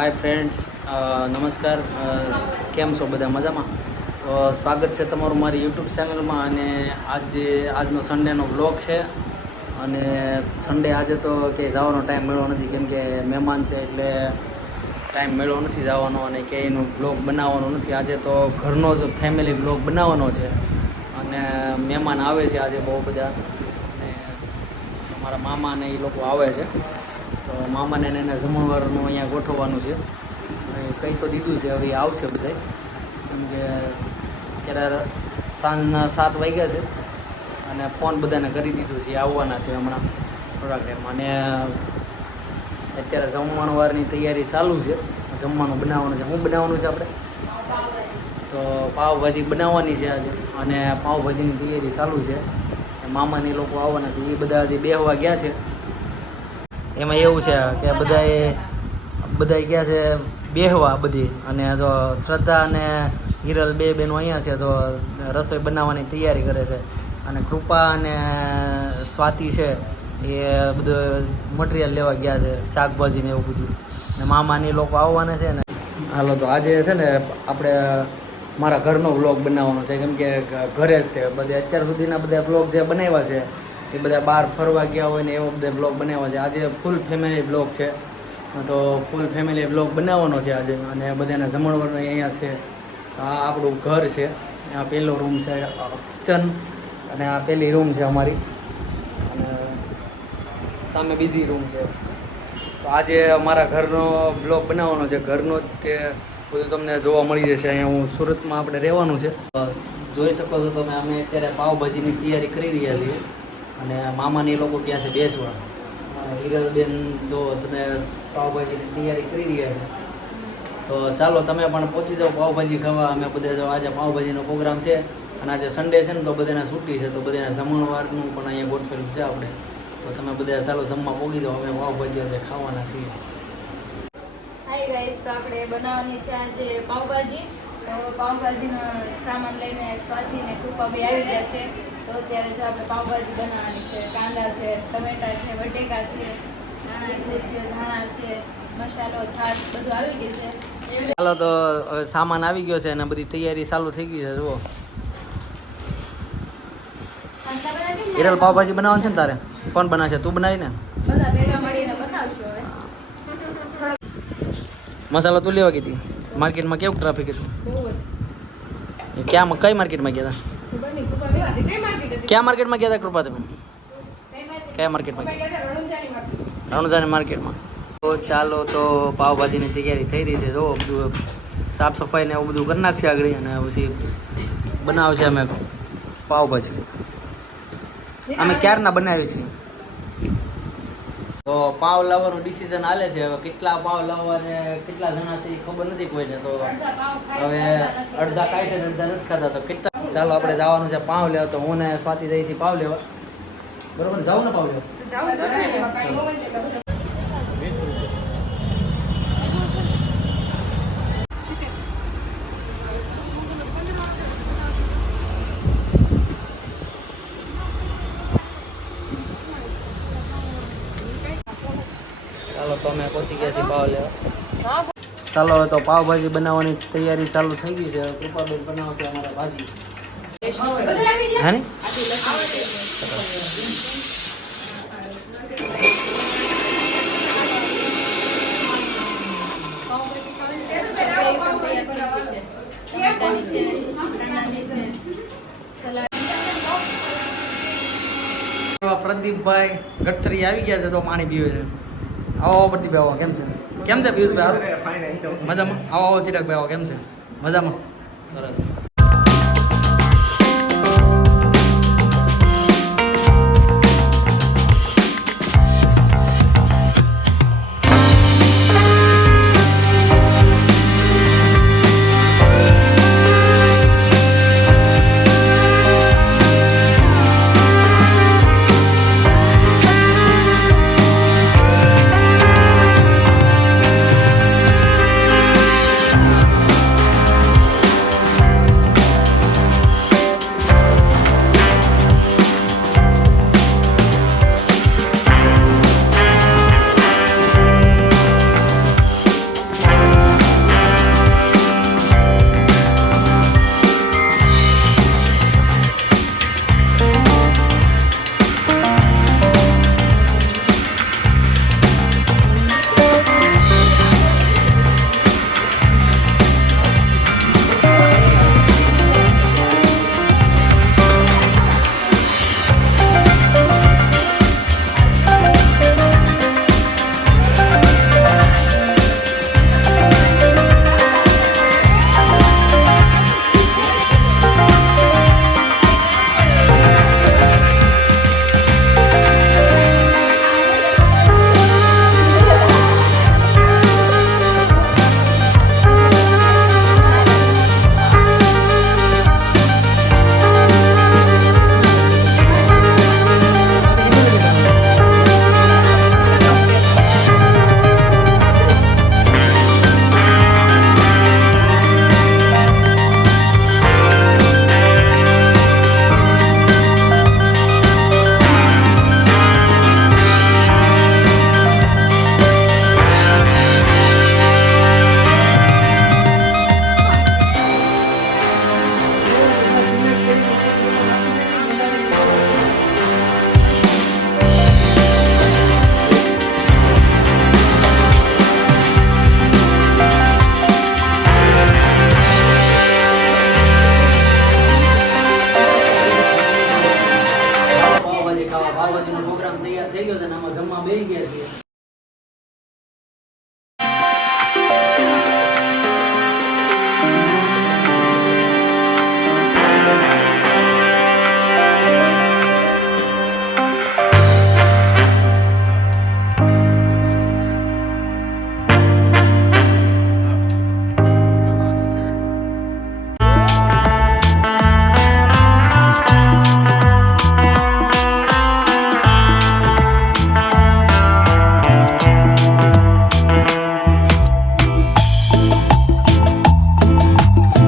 Hi friends, નમસ્કાર. કેમ છો બધા? મજામાં? સ્વાગત છે તમારું મારી યુટ્યુબ ચેનલમાં. અને આજનો સન્ડેનો બ્લોગ છે. અને સન્ડે આજે તો કંઈ જવાનો ટાઈમ મળ્યો નથી, કેમ કે મહેમાન છે એટલે ટાઈમ મળ્યો નથી જવાનો, અને ક્યાંયનો બ્લોગ બનાવવાનો નથી. આજે તો ઘરનો જ ફેમિલી બ્લોગ બનાવવાનો છે. અને મહેમાન આવે છે આજે બહુ બધા, અને અમારા મામા ને એ લોકો આવે છે. તો મામાને એને જમણવારનું અહીંયા ગોઠવવાનું છે. કંઈ તો દીધું છે, હવે આવશે બધા, કેમ કે અત્યારે સાંજના 7 વાગ્યા છે અને ફોન બધાને કરી દીધું છે, આવવાના છે હમણાં થોડાક ટાઈમમાં. અને અત્યારે જમણવારની તૈયારી ચાલુ છે. જમવાનું બનાવવાનું છે. શું બનાવવાનું છે આપણે? તો પાવભાજી બનાવવાની છે આજે, અને પાવભાજીની તૈયારી ચાલુ છે. મામાને લોકો આવવાના છે, એ બધા હજી બેહવા ગયા છે. એમાં એવું છે કે બધાએ ગયા છે બેહવા બધી, અને જો શ્રદ્ધા અને હિરલ બે બહેનો અહીંયા છે, તો રસોઈ બનાવવાની તૈયારી કરે છે. અને કૃપા અને સ્વાતિ છે એ બધું મટીરિયલ લેવા ગયા છે, શાકભાજી ને એવું બધું. ને મામાની લોકો આવવાના છે ને. હાલો, તો આજે છે ને આપણે મારા ઘરનો વ્લોગ બનાવવાનો છે, કેમ કે ઘરે જ તે બધે અત્યાર સુધીના બધા વ્લોગ જે બનાવ્યા છે એ બધા બહાર ફરવા ગયા હોય ને એવો બધા બ્લોગ બનાવ્યા છે. આજે ફૂલ ફેમિલી બ્લોગ છે, તો ફૂલ ફેમિલી બ્લોગ બનાવવાનો છે આજે. અને બધાને જમણવાનું અહીંયા છે. આ આપણું ઘર છે. આ પહેલો રૂમ છે કિચન, અને આ પહેલી રૂમ છે અમારી, અને સામે બીજી રૂમ છે. તો આજે અમારા ઘરનો બ્લોગ બનાવવાનો છે. ઘરનો જ તે બધું તમને જોવા મળી જશે. અહીંયા હું સુરતમાં આપણે રહેવાનું છે. જોઈ શકો છો તમે, અમે અત્યારે પાવભાજીની તૈયારી કરી રહ્યા છીએ. અને મામાની લોકો ક્યાં છે બેસવા. હિરલબેન જો તમે પાવભાજીની તૈયારી કરી રહ્યા છે, તો ચાલો તમે પણ પહોંચી જાઓ પાવભાજી ખાવા. અમે બધા જો આજે પાવભાજીનો પ્રોગ્રામ છે, અને આજે સન્ડે છે ને, તો બધાને છૂટી છે, તો બધાને જમણવારનું પણ અહીંયા ગોઠવેલું છે આપણે. તો તમે બધા ચાલો જમવા પહોંચી જાઓ. અમે પાવભાજી આજે ખાવાના છીએ. હાય ગાઈસ, તો આપણે બનાવવાની છે આજે પાવભાજી. તો પાવભાજીનો સામાન લઈને સ્વાતિ ને કૃપા બે આવી ગયા છે. તો અત્યારે જો આપણે પાવભાજી બનાવવાની છે. કાંદા છે, ટમેટા છે, બટેકા છે, ધાણા છે, મસાલો, છાશ બધું આવી ગયું છે. ચાલો, તો હવે સામાન આવી ગયો છે અને બધી તૈયારી ચાલુ થઈ ગઈ છે. જુઓ, હિરલ પાવભાજી બનાવવાની છે ને તારે? કોણ બનાવશે? તું બનાવી ને? બધા ભેગા મળીને બનાવશું હવે. મસાલો તું લેવા ગઈ હતી માર્કેટમાં? કેવું ટ્રાફિક હતું? બહુ જ. ક્યાં, કઈ માર્કેટમાં ગયા હતા? ખબર નહીં, કૃપા લેવા હતી. કઈ માર્કેટ હતી? ક્યાં માર્કેટમાં ગયા હતા કૃપા તમે? કયા માર્કેટમાં? રણુજાની માર્કેટમાં. તો ચાલો, તો પાવભાજીની તૈયારી થઈ રહી છે. જો બધું સાફ સફાઈ ને એવું બધું કરી નાખશે આગળ, અને પછી બનાવશે અમે પાવભાજી. અમે ક્યારના બનાવી છીએ. તો પાવ લાવવાનું ડિસિઝન હાલે છે. હવે કેટલા પાવ લાવવા ને કેટલા જણા છે એ ખબર નથી કોઈને. તો હવે અડધા ખાય છે ને અડધા નથી ખાતા. તો કેટલા, ચાલો આપણે જવાનું છે પાવ લેવા. તો હું ને સ્વાતિ જઈએ છીએ પાવ લેવા. બરોબર, જાઉં ને પાવ લેવા? ચાલો, તો અમે પહોંચી ગયા છીએ પાવ લેવા. ચાલો, હવે તો પાવભાજી બનાવવાની તૈયારી ચાલુ થઈ ગઈ છે. કૃપાબેન બનાવશે અમારા ભાજી. હા ને? પ્રદીપભાઈ ગઠ્ઠરી આવી ગયા છે, તો પાણી પીવે છે. આવો પ્રદીપભાઈ, આવો. કેમ છે? કેમ છે પિયુષભાઈ? મજામાં? આવો ચિરાગભાઈ, આવો. કેમ છે? મજામાં? સરસ.